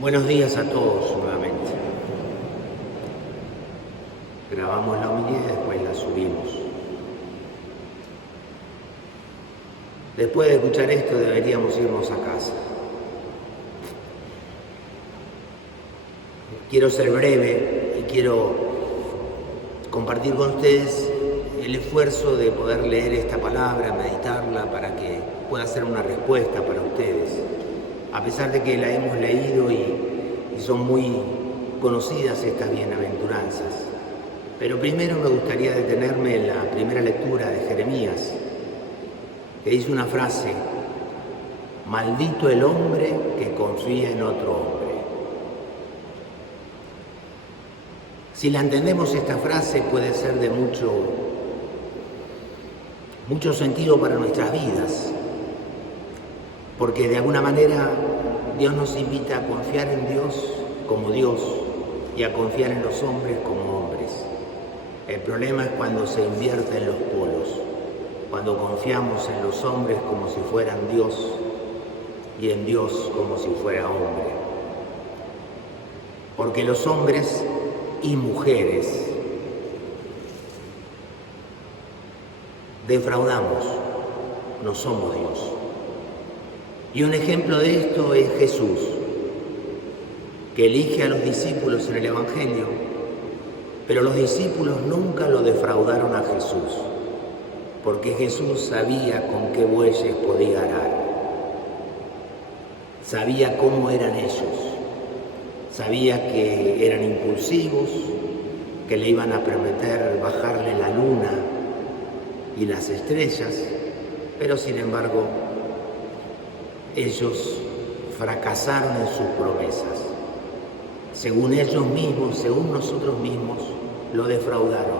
Buenos días a todos nuevamente. Grabamos la homilía y después la subimos. Después de escuchar esto deberíamos irnos a casa. Quiero ser breve y quiero compartir con ustedes el esfuerzo de poder leer esta palabra, meditarla para que pueda ser una respuesta para ustedes. A pesar de que la hemos leído y son muy conocidas estas bienaventuranzas. Pero primero me gustaría detenerme en la primera lectura de Jeremías, que dice una frase: maldito el hombre que confía en otro hombre. Si la entendemos, esta frase puede ser de mucho sentido para nuestras vidas, porque de alguna manera Dios nos invita a confiar en Dios como Dios y a confiar en los hombres como hombres. El problema es cuando se invierten los polos, cuando confiamos en los hombres como si fueran Dios y en Dios como si fuera hombre. Porque los hombres y mujeres defraudamos, no somos Dios. Y un ejemplo de esto es Jesús, que elige a los discípulos en el Evangelio, pero los discípulos nunca lo defraudaron a Jesús, porque Jesús sabía con qué bueyes podía arar, sabía cómo eran ellos, sabía que eran impulsivos, que le iban a prometer bajarle la luna y las estrellas, pero sin embargo ellos fracasaron en sus promesas. Según ellos mismos, según nosotros mismos, lo defraudaron.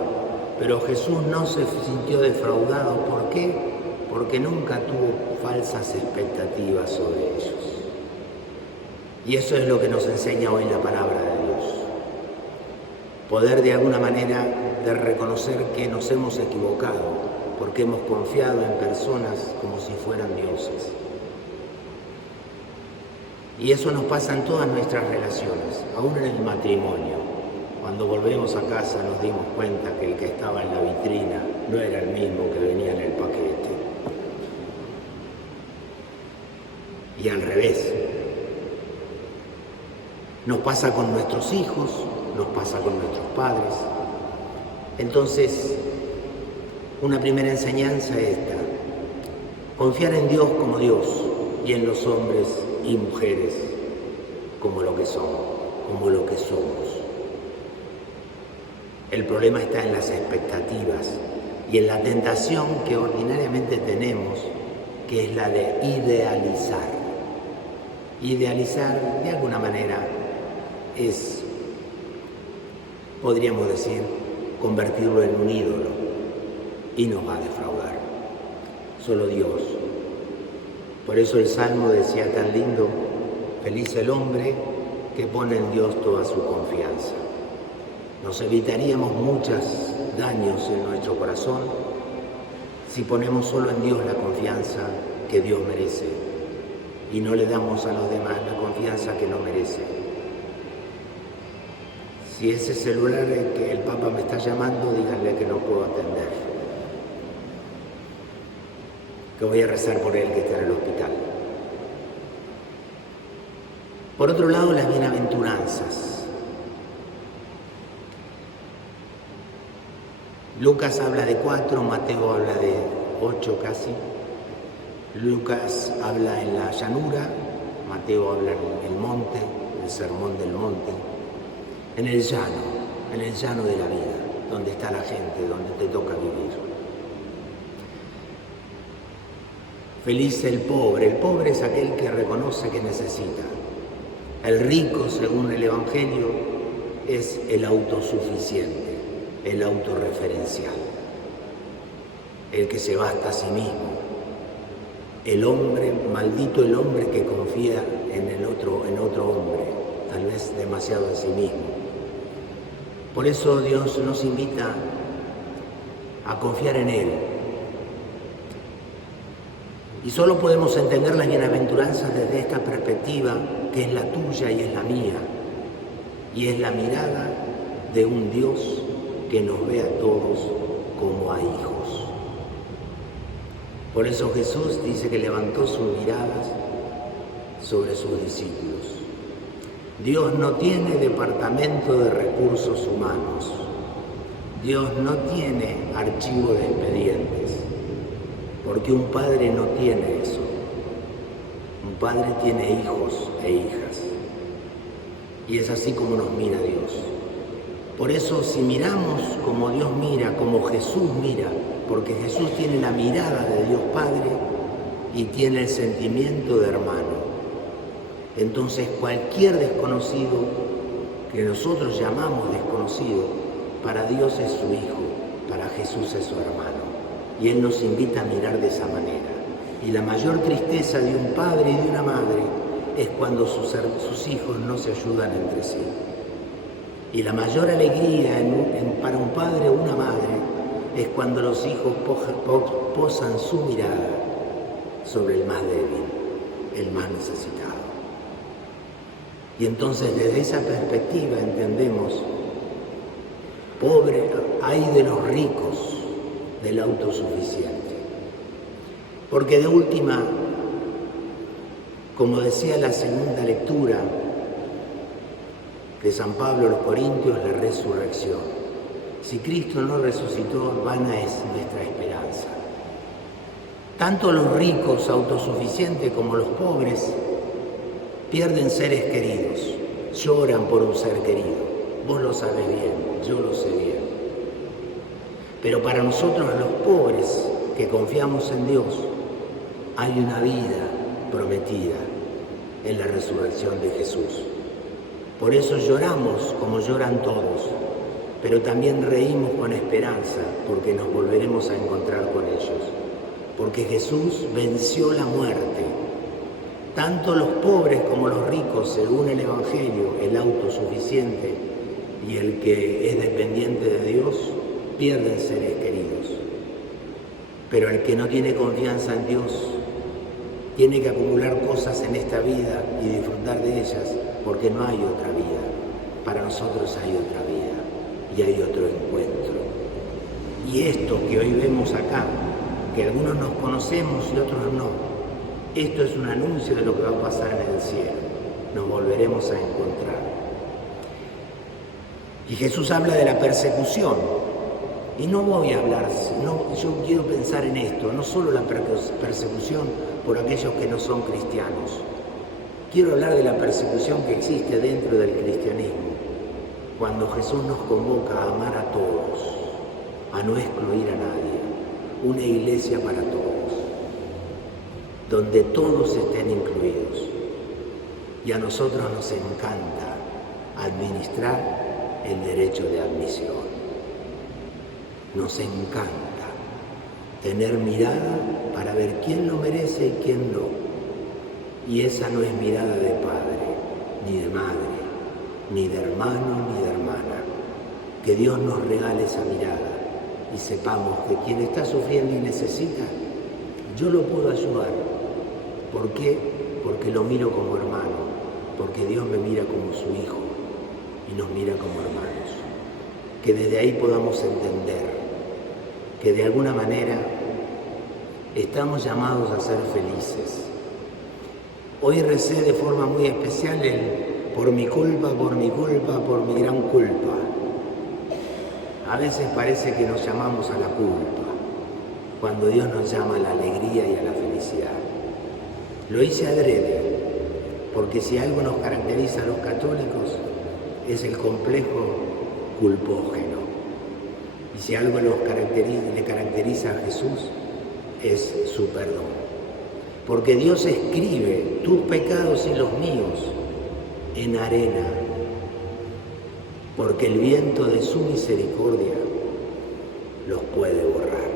Pero Jesús no se sintió defraudado. ¿Por qué? Porque nunca tuvo falsas expectativas sobre ellos. Y eso es lo que nos enseña hoy la palabra de Dios. Poder de alguna manera de reconocer que nos hemos equivocado, porque hemos confiado en personas como si fueran dioses. Y eso nos pasa en todas nuestras relaciones, aún en el matrimonio. Cuando volvemos a casa nos dimos cuenta que el que estaba en la vitrina no era el mismo que venía en el paquete. Y al revés. Nos pasa con nuestros hijos, nos pasa con nuestros padres. Entonces, una primera enseñanza es esta: confiar en Dios como Dios y en los hombres y mujeres como lo que son, como lo que somos. El problema está en las expectativas y en la tentación que ordinariamente tenemos, que es la de idealizar. Idealizar, de alguna manera, es, podríamos decir, convertirlo en un ídolo y nos va a defraudar. Solo Dios. Por eso el Salmo decía tan lindo: feliz el hombre que pone en Dios toda su confianza. Nos evitaríamos muchos daños en nuestro corazón si ponemos solo en Dios la confianza que Dios merece y no le damos a los demás la confianza que no merece. Si ese celular es que el Papa me está llamando, díganle que no puedo atender, que voy a rezar por él que está en el hospital. Por otro lado, las bienaventuranzas. Lucas habla de 4, Mateo habla de 8 casi. Lucas habla en la llanura, Mateo habla en el monte, el sermón del monte, en el llano de la vida, donde está la gente, donde te toca vivir. Feliz el pobre es aquel que reconoce que necesita. El rico, según el Evangelio, es el autosuficiente, el autorreferencial, el que se basta a sí mismo. El hombre, maldito el hombre que confía en otro hombre, tal vez demasiado en sí mismo. Por eso Dios nos invita a confiar en Él. Y solo podemos entender las bienaventuranzas desde esta perspectiva que es la tuya y es la mía. Y es la mirada de un Dios que nos ve a todos como a hijos. Por eso Jesús dice que levantó sus miradas sobre sus discípulos. Dios no tiene departamento de recursos humanos. Dios no tiene archivo de expedientes, porque un padre no tiene eso. Un padre tiene hijos e hijas. Y es así como nos mira Dios. Por eso, si miramos como Dios mira, como Jesús mira, porque Jesús tiene la mirada de Dios Padre y tiene el sentimiento de hermano, entonces cualquier desconocido que nosotros llamamos desconocido, para Dios es su hijo, para Jesús es su hermano. Y Él nos invita a mirar de esa manera. Y la mayor tristeza de un padre y de una madre es cuando sus hijos no se ayudan entre sí. Y la mayor alegría para un padre o una madre es cuando los hijos posan su mirada sobre el más débil, el más necesitado. Y entonces desde esa perspectiva entendemos, pobre hay de los ricos, del autosuficiente. Porque de última, como decía la segunda lectura de San Pablo a los Corintios, la resurrección. Si Cristo no resucitó, vana es nuestra esperanza. Tanto los ricos autosuficientes como los pobres pierden seres queridos, lloran por un ser querido. Vos lo sabés bien, yo lo sé bien. Pero para nosotros los pobres que confiamos en Dios, hay una vida prometida en la resurrección de Jesús. Por eso lloramos como lloran todos, pero también reímos con esperanza porque nos volveremos a encontrar con ellos. Porque Jesús venció la muerte. Tanto los pobres como los ricos, según el Evangelio, el autosuficiente y el que es dependiente de Dios, pierden seres queridos. Pero el que no tiene confianza en Dios tiene que acumular cosas en esta vida y disfrutar de ellas, porque no hay otra vida. Para nosotros hay otra vida y hay otro encuentro. Y esto que hoy vemos acá, que algunos nos conocemos y otros no, esto es un anuncio de lo que va a pasar en el cielo. Nos volveremos a encontrar. Y Jesús habla de la persecución. Y no voy a hablar, yo quiero pensar en esto, no solo la persecución por aquellos que no son cristianos. Quiero hablar de la persecución que existe dentro del cristianismo, cuando Jesús nos convoca a amar a todos, a no excluir a nadie, una iglesia para todos, donde todos estén incluidos. Y a nosotros nos encanta administrar el derecho de admisión. Nos encanta tener mirada para ver quién lo merece y quién no. Y esa no es mirada de padre, ni de madre, ni de hermano, ni de hermana. Que Dios nos regale esa mirada y sepamos que quien está sufriendo y necesita, yo lo puedo ayudar. ¿Por qué? Porque lo miro como hermano, porque Dios me mira como su hijo y nos mira como hermanos. Que desde ahí podamos entender que de alguna manera estamos llamados a ser felices. Hoy recé de forma muy especial el por mi culpa, por mi culpa, por mi gran culpa. A veces parece que nos llamamos a la culpa, cuando Dios nos llama a la alegría y a la felicidad. Lo hice adrede, porque si algo nos caracteriza a los católicos es el complejo culpógeno. Y si algo le caracteriza a Jesús es su perdón. Porque Dios escribe tus pecados y los míos en arena, porque el viento de su misericordia los puede borrar.